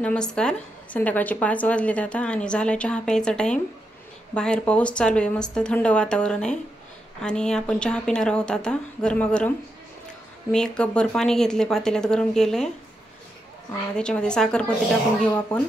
नमस्कार. संध्याकाळचे 5 वाजलेत आता आणि झाला चहा प्यायचा टाईम. बाहेर पाऊस चालू आहे, मस्त थंड वातावरण आहे आणि आपण चहा पिणार आहोत आता गरमागरम. मी 1 कपभर पाणी घेतले, पातेल्यात गरम केले. त्याच्यामध्ये साखरपत्ती टाकून घेऊ आपण.